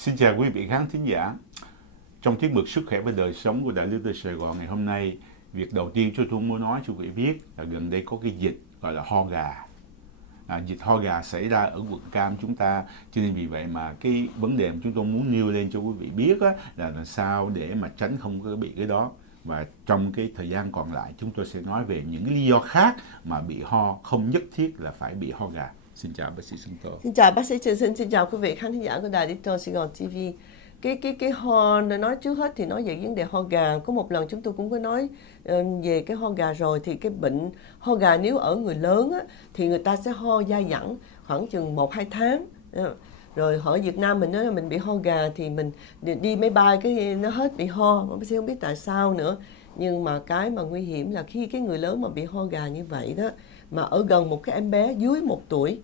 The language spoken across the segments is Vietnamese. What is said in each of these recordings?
Xin chào quý vị khán thính giả. Trong tiết mục Sức khỏe và đời sống của Đại lý Tây Sài Gòn ngày hôm nay, việc đầu tiên tôi muốn nói cho quý vị biết là gần đây có cái dịch gọi là ho gà. Dịch ho gà xảy ra ở quận Cam chúng ta, cho nên vì vậy mà cái vấn đề mà chúng tôi muốn nêu lên cho quý vị biết á, là làm sao để mà tránh không có bị cái đó. Và trong cái thời gian còn lại chúng tôi sẽ nói về những lý do khác mà bị ho không nhất thiết là phải bị ho gà. Xin chào bác sĩ Xuân Tô. Xin chào bác sĩ Trường Sinh, xin chào quý vị khán thính giả của Đài Digital Sài Gòn TV. Cái ho, nói trước hết thì nói về vấn đề ho gà. Có một lần chúng tôi cũng có nói về cái ho gà rồi. Thì cái bệnh ho gà nếu ở người lớn á, thì người ta sẽ ho dai dẳng khoảng chừng 1-2 tháng. Rồi ở Việt Nam mình nói là mình bị ho gà thì mình đi máy bay cái nó hết bị ho, bác sĩ không biết tại sao nữa. Nhưng mà cái mà nguy hiểm là khi cái người lớn mà bị ho gà như vậy đó, mà ở gần một cái em bé dưới 1 tuổi,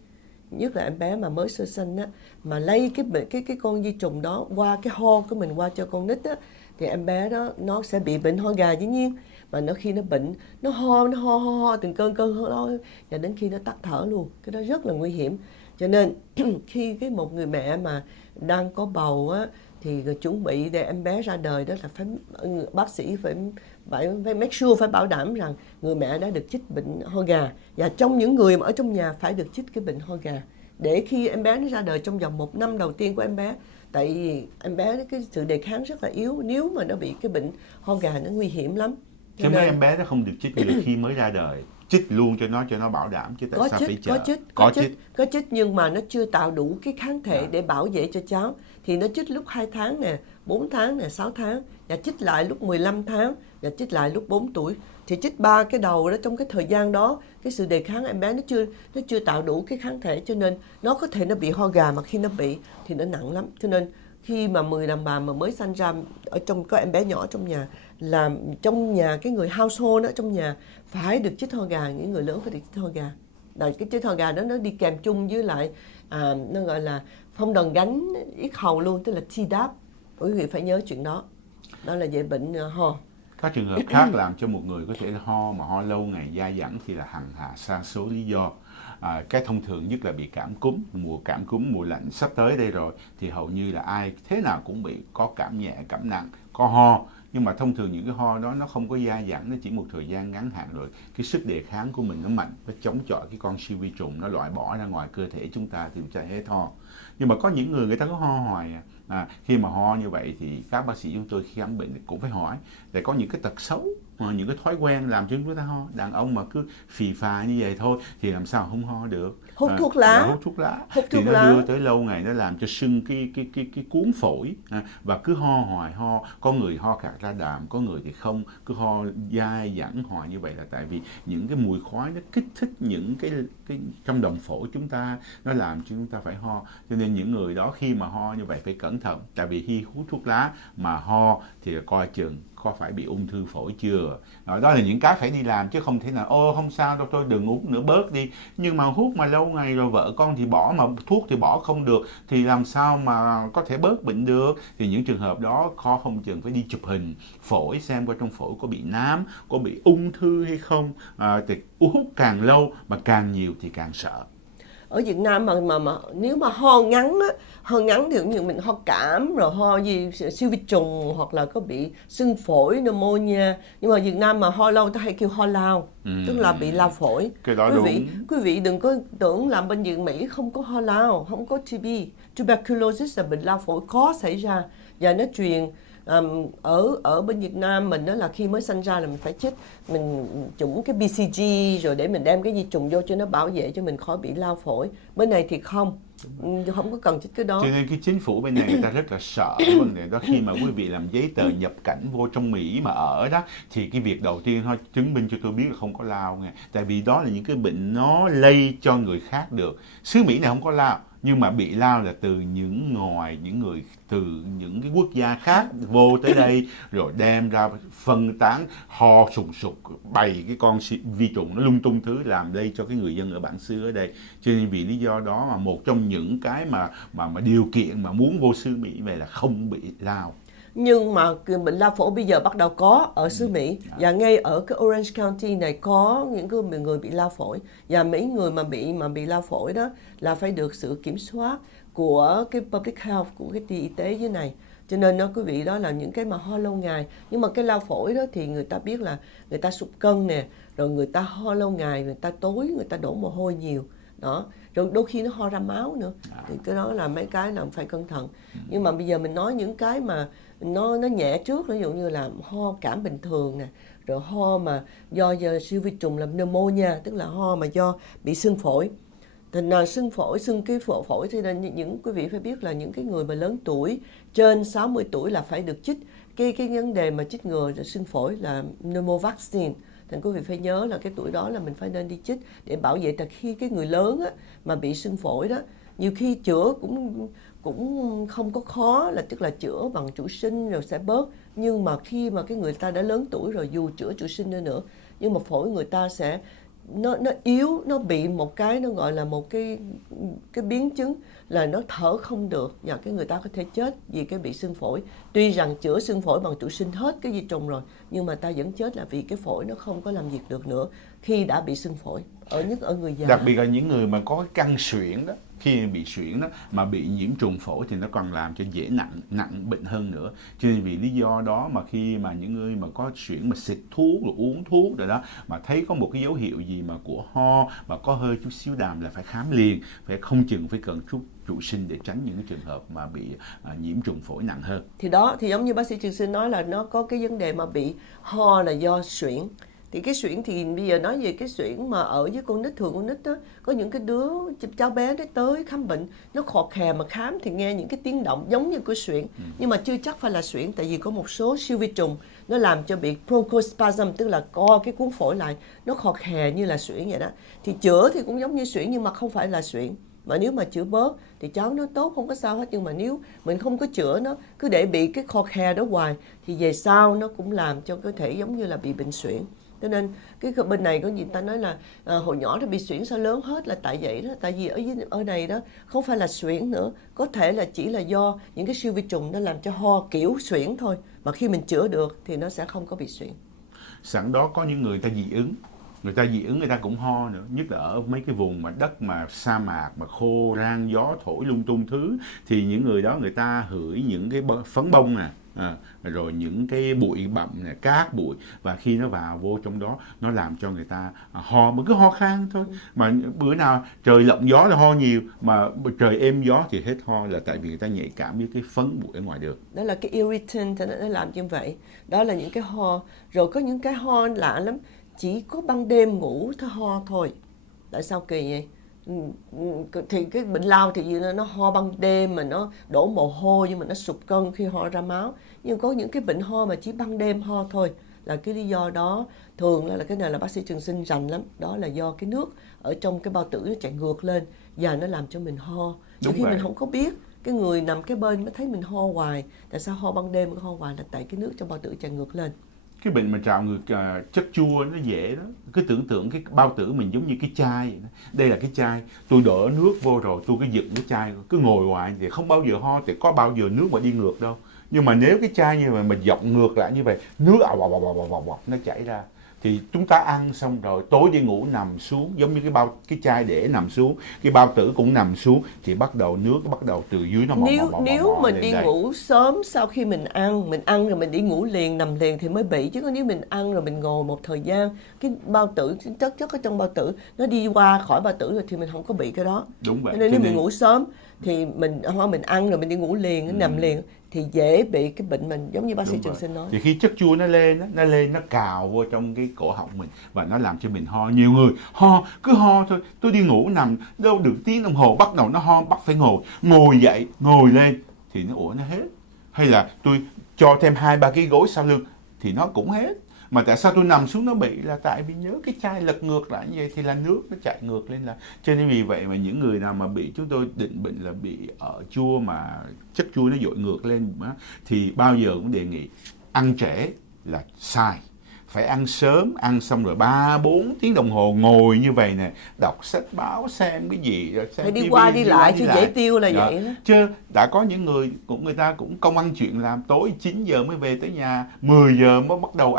nhất là em bé mà mới sơ sinh á, mà lây cái con vi trùng đó qua cái ho của mình qua cho con nít á, thì em bé đó nó sẽ bị bệnh ho gà dĩ nhiên. Mà khi nó bệnh, nó ho từng cơn ho và đến khi nó tắt thở luôn. Cái đó rất là nguy hiểm. Cho nên khi một người mẹ mà đang có bầu á, thì chuẩn bị để em bé ra đời đó là bác sĩ phải make sure, phải bảo đảm rằng người mẹ đã được chích bệnh ho gà, và trong những người mà ở trong nhà phải được chích cái bệnh ho gà để khi em bé nó ra đời trong vòng 1 năm đầu tiên của em bé. Tại vì em bé cái sự đề kháng rất là yếu, nếu mà nó bị cái bệnh ho gà nó nguy hiểm lắm. Chứ mấy em bé nó không được chích từ khi mới ra đời, chích luôn cho nó bảo đảm, chứ tại sao phải chờ? Có chích nhưng mà nó chưa tạo đủ cái kháng thể để bảo vệ cho cháu. Thì nó chích lúc 2 tháng nè, 4 tháng nè, 6 tháng, và chích lại lúc 15 tháng, và chích lại lúc 4 tuổi. Thì chích 3 cái đầu đó, trong cái thời gian đó cái sự đề kháng em bé nó chưa tạo đủ cái kháng thể, cho nên nó có thể nó bị ho gà, mà khi nó bị thì nó nặng lắm. Cho nên khi mà 10 đàn bà mà mới sanh ra ở trong có em bé nhỏ trong nhà, làm trong nhà cái người household đó trong nhà phải được chích ho gà, những người lớn phải được chích ho gà. Rồi cái chích ho gà đó nó đi kèm chung với lại nó gọi là phong đòn gánh yết hầu luôn, tức là Tdap. Quý vị phải nhớ chuyện đó. Đó là về bệnh ho. Các trường hợp khác làm cho một người có thể ho mà ho lâu ngày dai dẳng thì là hằng hà sa số lý do. Cái thông thường nhất là bị cảm cúm, mùa lạnh sắp tới đây rồi thì hầu như là ai thế nào cũng bị, có cảm nhẹ, cảm nặng, có ho. Nhưng mà thông thường những cái ho đó nó không có dai dẳng, nó chỉ một thời gian ngắn hạn rồi cái sức đề kháng của mình nó mạnh, nó chống chọi cái con siêu vi trùng, nó loại bỏ ra ngoài cơ thể chúng ta thì chúng ta hết ho. Nhưng mà có những người ta có ho hoài khi mà ho như vậy thì các bác sĩ chúng tôi khi khám bệnh cũng phải hỏi, để có những cái tật xấu, những cái thói quen làm cho chúng ta ho. Đàn ông mà cứ phì phà như vậy thôi thì làm sao không ho được. Hút thuốc lá Thì nó đưa tới lâu ngày nó làm cho sưng cái cuống phổi, và cứ ho hoài ho. Có người ho khạc ra đàm, có người thì không, cứ ho dai dẳng hoài như vậy là tại vì những cái mùi khói nó kích thích những cái trong đồng phổi chúng ta, nó làm cho chúng ta phải ho. Cho nên những người đó khi mà ho như vậy phải cẩn thận, tại vì khi hút thuốc lá mà ho thì coi chừng có phải bị ung thư phổi chưa. Đó là những cái phải đi làm, chứ không thể nào không sao đâu, tôi đừng uống nữa, bớt đi. Nhưng mà hút mà lâu ngày rồi vợ con thì bỏ, mà thuốc thì bỏ không được, thì làm sao mà có thể bớt bệnh được. Thì những trường hợp đó khó không chừng phải đi chụp hình phổi xem coi trong phổi có bị nám, có bị ung thư hay không. Thì hút càng lâu mà càng nhiều thì càng sợ. Ở Việt Nam mà nếu mà ho ngắn thì cũng như mình ho cảm, rồi ho gì siêu vi trùng, hoặc là có bị sưng phổi, pneumonia. Nhưng mà Việt Nam mà ho lâu ta hay kêu ho lao, tức là bị lao phổi. Cái đó Quý vị đừng có tưởng làm bệnh viện Mỹ không có ho lao, không có TB. Tuberculosis là bệnh lao phổi có xảy ra, và nó truyền ở bên Việt Nam mình đó là khi mới sinh ra là mình phải chích, mình chủng cái BCG rồi để mình đem cái vi trùng vô cho nó bảo vệ cho mình khỏi bị lao phổi. Bên này thì không có cần chích cái đó. Cho nên cái chính phủ bên này người ta rất là sợ cái vấn đề đó. Khi mà quý vị làm giấy tờ nhập cảnh vô trong Mỹ mà ở đó, thì cái việc đầu tiên thôi chứng minh cho tôi biết là không có lao nghe. Tại vì đó là những cái bệnh nó lây cho người khác được. Xứ Mỹ này không có lao, nhưng mà bị lao là từ những người từ những cái quốc gia khác vô tới đây, rồi đem ra phân tán, ho sùng sục, bày cái con vi trùng nó lung tung thứ, làm đây cho cái người dân ở bản xứ ở đây. Cho nên vì lý do đó mà một trong những cái mà điều kiện mà muốn vô xứ Mỹ về là không bị lao. Nhưng mà bệnh lao phổi bây giờ bắt đầu có ở xứ Mỹ, và ngay ở cái Orange County này có những người bị lao phổi, và mấy người mà bị lao phổi đó là phải được sự kiểm soát của cái public health, của cái y tế dưới này. Cho nên quý vị, đó là những cái mà ho lâu ngày. Nhưng mà cái lao phổi đó thì người ta biết là người ta sụt cân nè, rồi người ta ho lâu ngày, người ta tối, người ta đổ mồ hôi nhiều. Đó, rồi đôi khi nó ho ra máu nữa. Thì cái đó là mấy cái là phải cẩn thận. Nhưng mà bây giờ mình nói những cái mà nó nhẹ trước, ví dụ như là ho cảm bình thường nè, rồi ho mà do siêu vi trùng làm pneumonia, tức là ho mà do bị sưng phổi. Thành ra sưng phổi, sưng cái phổi thì là những quý vị phải biết là những cái người mà lớn tuổi, trên 60 tuổi là phải được chích cái vấn đề mà chích ngừa sưng phổi là pneumovaccine. Thành quý vị phải nhớ là cái tuổi đó là mình phải nên đi chích để bảo vệ. Tại khi cái người lớn á, mà bị sưng phổi đó, nhiều khi chữa cũng không có khó, là tức là chữa bằng trụ sinh rồi sẽ bớt. Nhưng mà khi mà cái người ta đã lớn tuổi rồi, dù chữa trụ sinh nữa, nhưng mà phổi người ta sẽ nó yếu, nó bị một cái nó gọi là một cái biến chứng là nó thở không được, và cái người ta có thể chết vì cái bị sưng phổi. Tuy rằng chữa sưng phổi bằng trụ sinh hết cái vi trùng rồi, nhưng mà ta vẫn chết là vì cái phổi nó không có làm việc được nữa khi đã bị sưng phổi, nhất ở người già. Đặc biệt là những người mà có cái căn suyễn đó, khi bị suyễn đó mà bị nhiễm trùng phổi thì nó còn làm cho dễ nặng bệnh hơn nữa. Cho nên vì lý do đó mà khi mà những người mà có suyễn mà xịt thuốc rồi uống thuốc rồi đó, mà thấy có một cái dấu hiệu gì mà của ho mà có hơi chút xíu đàm là phải khám liền, phải không chừng phải cần thuốc trụ sinh để tránh những cái trường hợp mà bị nhiễm trùng phổi nặng hơn. Thì đó, thì giống như bác sĩ Trường Sinh nói là nó có cái vấn đề mà bị ho là do suyễn. Thì cái suyễn thì bây giờ nói về cái suyễn mà ở với con nít, thường con nít đó, có những cái đứa cháu bé nó tới khám bệnh, nó khò khè mà khám thì nghe những cái tiếng động giống như của suyễn, nhưng mà chưa chắc phải là suyễn, tại vì có một số siêu vi trùng nó làm cho bị bronchospasm, tức là co cái cuống phổi lại, nó khò khè như là suyễn vậy đó. Thì chữa thì cũng giống như suyễn nhưng mà không phải là suyễn. Mà nếu mà chữa bớt thì cháu nó tốt, không có sao hết. Nhưng mà nếu mình không có chữa nó, cứ để bị cái khò khe đó hoài, thì về sau nó cũng làm cho cơ thể giống như là bị bệnh suyễn. Cho nên cái bên này có gì ta nói là hồi nhỏ nó bị suyễn sao lớn hết là tại vậy đó. Tại vì ở này đó không phải là suyễn nữa, có thể là chỉ là do những cái siêu vi trùng nó làm cho ho kiểu suyễn thôi. Mà khi mình chữa được thì nó sẽ không có bị suyễn. Sẵn đó có những người ta dị ứng, người ta cũng ho nữa, nhất là ở mấy cái vùng mà đất mà sa mạc mà khô rang gió thổi lung tung thứ, thì những người đó người ta hửi những cái phấn bông nè, rồi những cái bụi bặm nè, cát bụi, và khi nó vào vô trong đó nó làm cho người ta ho, mà cứ ho khan thôi. Mà bữa nào trời lộng gió là ho nhiều, mà trời êm gió thì hết ho, là tại vì người ta nhạy cảm với cái phấn bụi ở ngoài đường. Đó là cái irritant nó làm như vậy. Đó là những cái ho. Rồi có những cái ho lạ lắm, chỉ có ban đêm ngủ thôi ho thôi. Tại sao kỳ vậy? Thì cái bệnh lao thì nó ho ban đêm mà nó đổ mồ hôi, nhưng mà nó sụt cân khi ho ra máu. Nhưng có những cái bệnh ho mà chỉ ban đêm ho thôi, là cái lý do đó. Thường là cái này là bác sĩ Trường Sinh rành lắm. Đó là do cái nước ở trong cái bao tử nó chạy ngược lên và nó làm cho mình ho. Đúng khi vậy. Mình không có biết, cái người nằm cái bên mới thấy mình ho hoài. Tại sao ho ban đêm ho hoài? Là tại cái nước trong bao tử chạy ngược lên. Cái bệnh mà trào ngược chất chua nó dễ đó. Cứ tưởng tượng cái bao tử mình giống như cái chai vậy đó. Đây là cái chai, tôi đổ nước vô rồi tôi cứ dựng cái chai, cứ ngồi hoài thì không bao giờ ho, thì có bao giờ nước mà đi ngược đâu. Nhưng mà nếu cái chai như vậy mà dọc ngược lại như vậy, nước nó chảy ra, thì chúng ta ăn xong rồi tối đi ngủ nằm xuống, giống như cái chai để nằm xuống, cái bao tử cũng nằm xuống, thì bắt đầu nước bắt đầu từ dưới nó nếu mình đi ngủ sớm sau khi mình ăn rồi mình đi ngủ liền, nằm liền thì mới bị. Chứ nếu mình ăn rồi mình ngồi một thời gian, cái bao tử, chất ở trong bao tử nó đi qua khỏi bao tử rồi thì mình không có bị cái đó. Đúng vậy. Nên nếu mình ngủ sớm thì mình ăn rồi mình đi ngủ liền, nằm liền thì dễ bị cái bệnh mình, giống như bác sĩ Trường Sinh nói. Thì khi chất chua nó lên nó cào vô trong cái cổ họng mình và nó làm cho mình ho. Nhiều người cứ ho thôi, tôi đi ngủ nằm đâu được tiếng đồng hồ bắt đầu nó ho, bắt phải ngồi dậy, ngồi lên thì nó hết. Hay là tôi cho thêm 2-3 cái gối sau lưng thì nó cũng hết. Mà tại sao tôi nằm xuống nó bị, là tại vì nhớ cái chai lật ngược lại như vậy thì là nước nó chạy ngược lên. Là cho nên vì vậy mà những người nào mà bị, chúng tôi định bệnh là bị ở chua mà chất chua nó dội ngược lên thì bao giờ cũng đề nghị ăn trễ là sai. phải ăn sớm, ăn xong rồi 3-4 tiếng đồng hồ ngồi như vậy nè, đọc sách báo, xem cái gì, rồi xem Phải đi TV, qua đi lại chứ lại. dễ tiêu là Đó. vậy đó. Chứ đã có những người ta cũng công ăn chuyện làm, tối 9 giờ mới về tới nhà, 10 giờ mới bắt đầu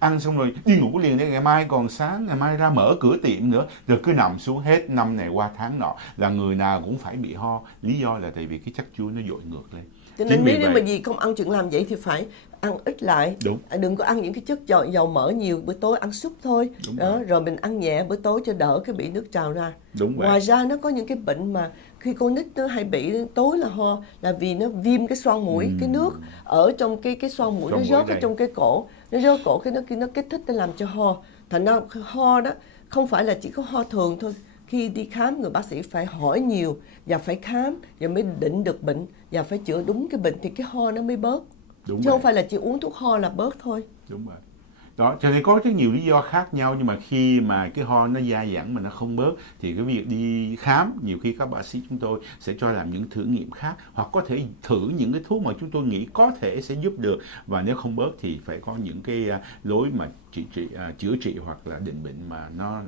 ăn xong rồi đi ngủ liền để ngày mai còn sáng, ngày mai ra mở cửa tiệm nữa, rồi cứ nằm xuống hết năm này qua tháng nọ, là người nào cũng phải bị ho. Lý do là tại vì cái chất chuối nó dội ngược lên. Cho Chính nên vì nếu vậy, mà gì không ăn chuyện làm vậy thì phải ăn ít lại. đúng, Đừng có ăn những cái chất dầu mỡ nhiều, bữa tối ăn súp thôi. đúng Đó, rồi, rồi mình ăn nhẹ bữa tối cho đỡ cái bị nước trào ra. đúng vậy. Ngoài ra nó có những cái bệnh mà khi con nít nó hay bị tối là ho, là vì nó viêm cái xoang mũi, cái nước ở trong cái xoang mũi Xoang nó mũi rớt ở đây. trong cái cổ, nó rớt cổ cái nó kích thích nó làm cho ho. Thành ra ho đó không phải là chỉ có ho thường thôi. Khi đi khám, người bác sĩ phải hỏi nhiều và phải khám và mới định được bệnh và phải chữa đúng cái bệnh thì cái ho nó mới bớt. Đúng Chứ không vậy. phải là chỉ uống thuốc ho là bớt thôi. Đúng rồi. Đó, cho nên có rất nhiều lý do khác nhau, nhưng mà khi mà cái ho nó dai dẳng mà nó không bớt thì cái việc đi khám, nhiều khi các bác sĩ chúng tôi sẽ cho làm những thử nghiệm khác, hoặc có thể thử những cái thuốc mà chúng tôi nghĩ có thể sẽ giúp được, và nếu không bớt thì phải có những cái lối mà chữa trị hoặc là định bệnh mà nó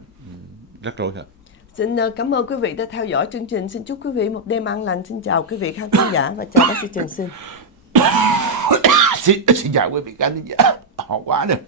rắc rối hơn. Xin cảm ơn quý vị đã theo dõi chương trình. Xin chúc quý vị một đêm an lành. Xin chào quý vị khán giả và chào bác sĩ Trần Sinh. Xin chào quý vị khán giả, họ quá rồi.